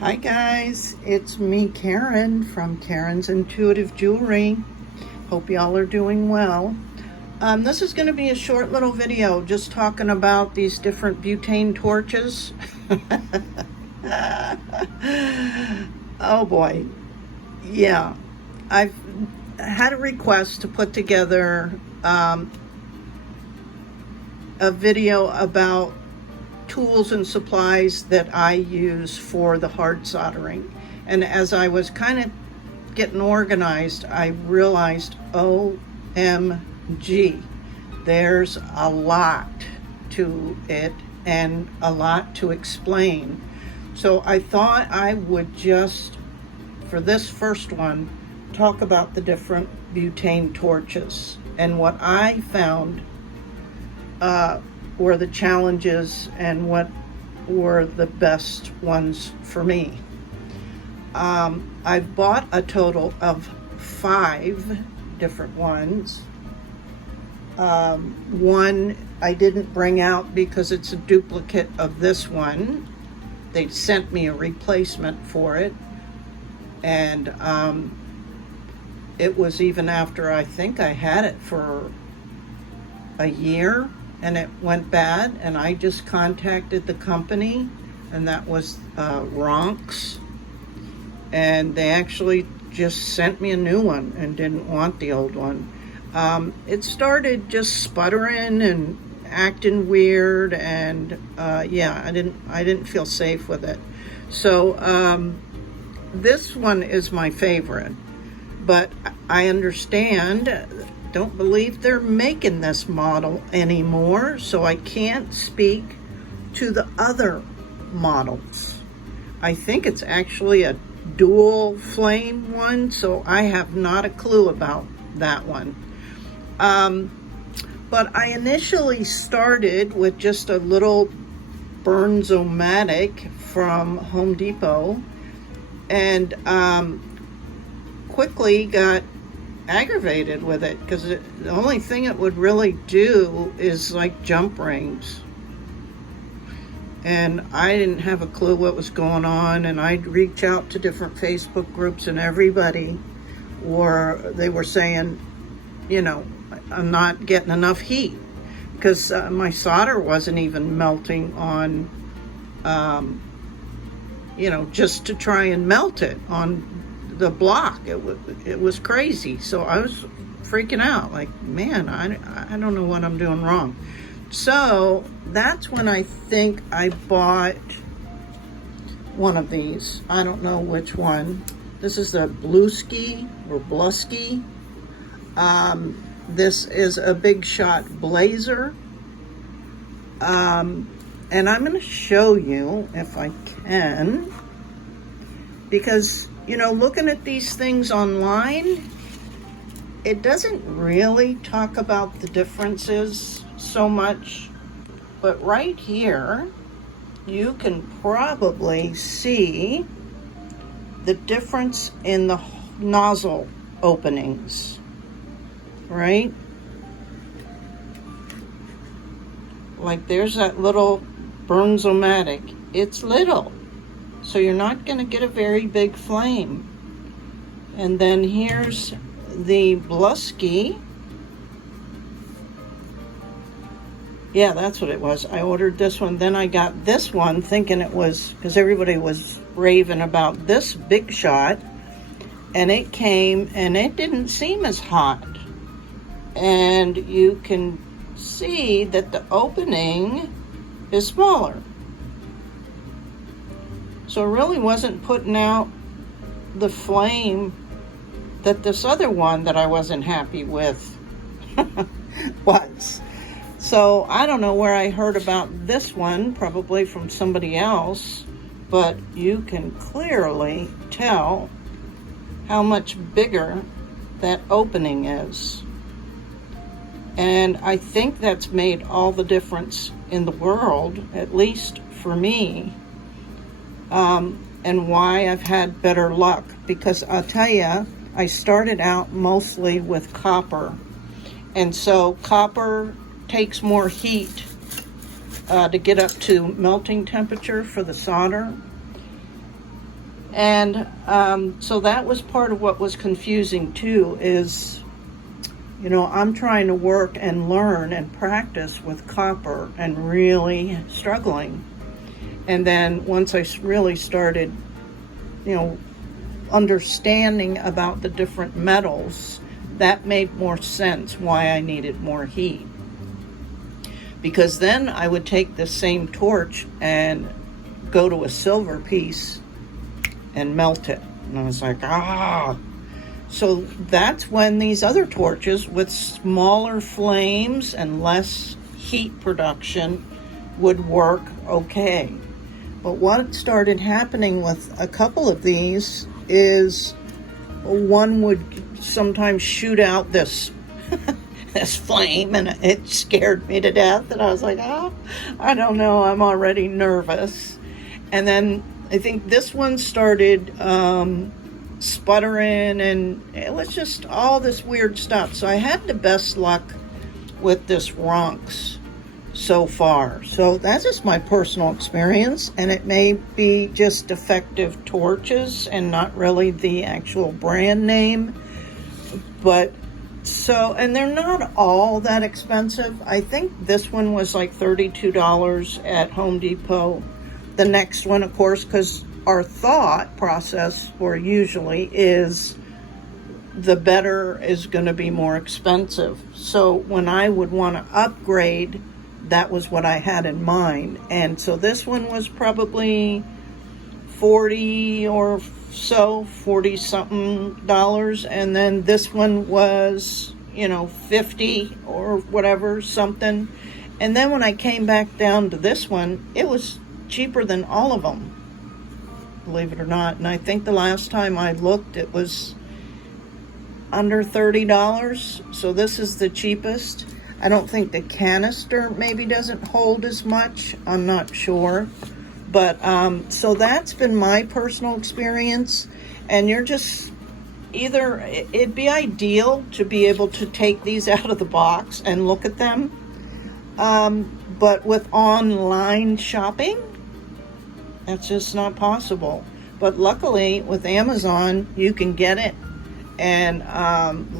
Hi guys, it's me Karen from Karen's Intuitive Jewelry. Hope y'all are doing well. This is going to be a short little video just talking about these different butane torches. Oh boy. Yeah, I've had a request to put together a video about tools and supplies that I use for the hard soldering. And as I was kind of getting organized, I realized, OMG, there's a lot to it and a lot to explain. So I thought I would just, for this first one, talk about the different butane torches and what I found were the challenges and what were the best ones for me. I've bought a total of 5 different ones. One I didn't bring out because it's a duplicate of this one. They sent me a replacement for it, and it was even after I think I had it for a year and it went bad, and I just contacted the company, and that was Ronks, and they actually just sent me a new one and didn't want the old one. It started just sputtering and acting weird, and yeah, I didn't feel safe with it. So this one is my favorite, but I understand, don't believe they're making this model anymore, so I can't speak to the other models. I think it's actually a dual flame one, so I have not a clue about that one. But I initially started with just a little Burns-O-Matic from Home Depot, and quickly got aggravated with it because the only thing it would really do is like jump rings, and I didn't have a clue what was going on. And I'd reach out to different Facebook groups, and everybody they were saying, you know, I'm not getting enough heat because my solder wasn't even melting on, you know, just to try and melt it on the block. It was crazy. So I was freaking out, like, man, I don't know what I'm doing wrong. So that's when I think I bought one of these. I don't know which one. This is the Bluesky or Blusky. This is a Big Shot Blazer. And I'm going to show you if I can, because, you know, looking at these things online, it doesn't really talk about the differences so much, but right here you can probably see the difference in the nozzle openings, right? Like there's that little Burns-O-Matic. It's little, so you're not going to get a very big flame. And then here's the Blusky. Yeah, that's what it was. I ordered this one. Then I got this one thinking it was, because everybody was raving about this Big Shot, and it came and it didn't seem as hot. And you can see that the opening is smaller. So it really wasn't putting out the flame that this other one that I wasn't happy with was. So I don't know where I heard about this one, probably from somebody else, but you can clearly tell how much bigger that opening is. And I think that's made all the difference in the world, at least for me, and why I've had better luck. Because I'll tell you, I started out mostly with copper, and so copper takes more heat to get up to melting temperature for the solder. And so that was part of what was confusing too, is, you know, I'm trying to work and learn and practice with copper and really struggling. And then once I really started, you know, understanding about the different metals, that made more sense why I needed more heat. Because then I would take the same torch and go to a silver piece and melt it. And I was like, ah. So that's when these other torches with smaller flames and less heat production would work okay. But what started happening with a couple of these is one would sometimes shoot out this this flame, and it scared me to death. And I was like, oh, I don't know, I'm already nervous. And then I think this one started sputtering, and it was just all this weird stuff. So I had the best luck with this Ronks so far. So that's just my personal experience, and it may be just defective torches and not really the actual brand name. But so, and they're not all that expensive. I think this one was like $32 at Home Depot. The next one, of course, because our thought process, or usually, is the better is going to be more expensive. So when I would want to upgrade, that was what I had in mind. And so this one was probably 40 or so, 40 something dollars. And then this one was, you know, 50 or whatever, something. And then when I came back down to this one, it was cheaper than all of them, believe it or not. And I think the last time I looked, it was under $30. So this is the cheapest. I don't think the canister maybe doesn't hold as much. I'm not sure. But so that's been my personal experience. And you're just either, it'd be ideal to be able to take these out of the box and look at them. But with online shopping, that's just not possible. But luckily with Amazon, you can get it and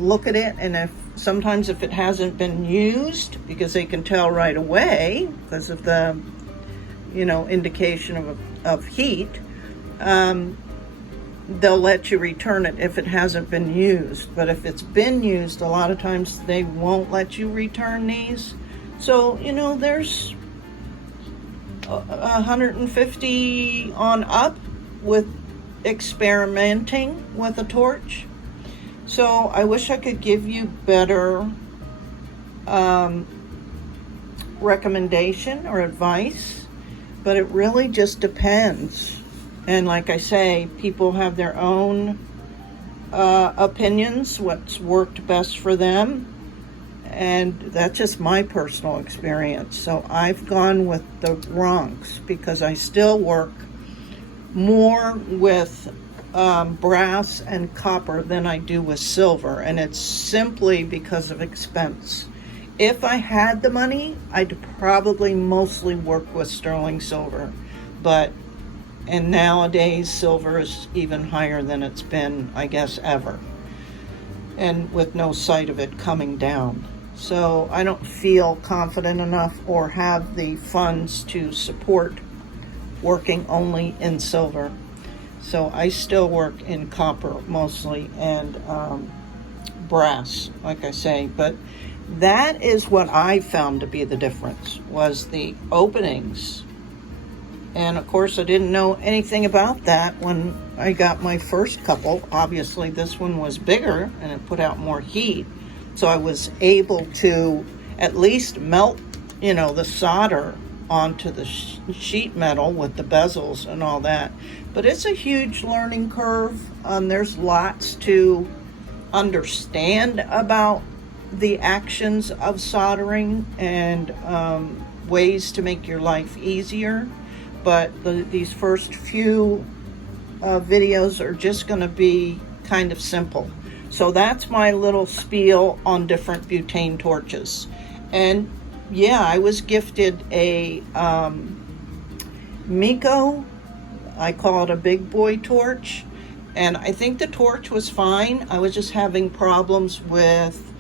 look at it. And sometimes if it hasn't been used, because they can tell right away because of the, you know, indication of heat, they'll let you return it if it hasn't been used. But if it's been used, a lot of times they won't let you return these. So, you know, there's 150 on up with experimenting with a torch. So I wish I could give you better recommendation or advice, but it really just depends. And like I say, people have their own opinions, what's worked best for them. And that's just my personal experience. So I've gone with the Ronks because I still work more with brass and copper than I do with silver. And it's simply because of expense. If I had the money, I'd probably mostly work with sterling silver. And nowadays, silver is even higher than it's been, I guess, ever. And with no sight of it coming down. So I don't feel confident enough or have the funds to support working only in silver. So I still work in copper mostly and brass, like I say. But that is what I found to be the difference, was the openings. And of course I didn't know anything about that when I got my first couple. Obviously this one was bigger and it put out more heat. So I was able to at least melt, you know, the solder onto the sheet metal with the bezels and all that. But it's a huge learning curve. There's lots to understand about the actions of soldering and ways to make your life easier. But these first few videos are just going to be kind of simple. So that's my little spiel on different butane torches. And yeah, I was gifted a Miko I call it a big boy torch. And I think the torch was fine. I was just having problems with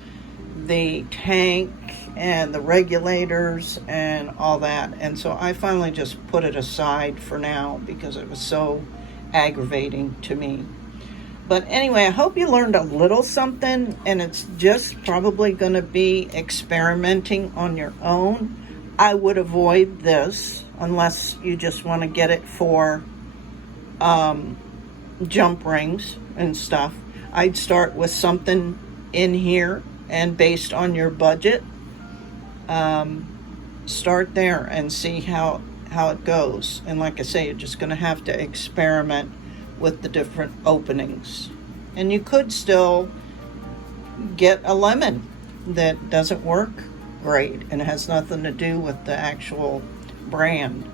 the tank and the regulators and all that. And so I finally just put it aside for now because it was so aggravating to me. But anyway, I hope you learned a little something, and it's just probably going to be experimenting on your own. I would avoid this unless you just want to get it for jump rings and stuff. I'd start with something in here, and based on your budget, start there and see how it goes. And like I say, you're just going to have to experiment with the different openings. And you could still get a lemon that doesn't work great and has nothing to do with the actual brand.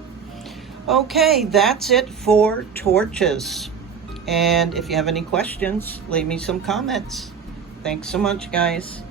Okay, that's it for torches. And if you have any questions, leave me some comments. Thanks so much, guys.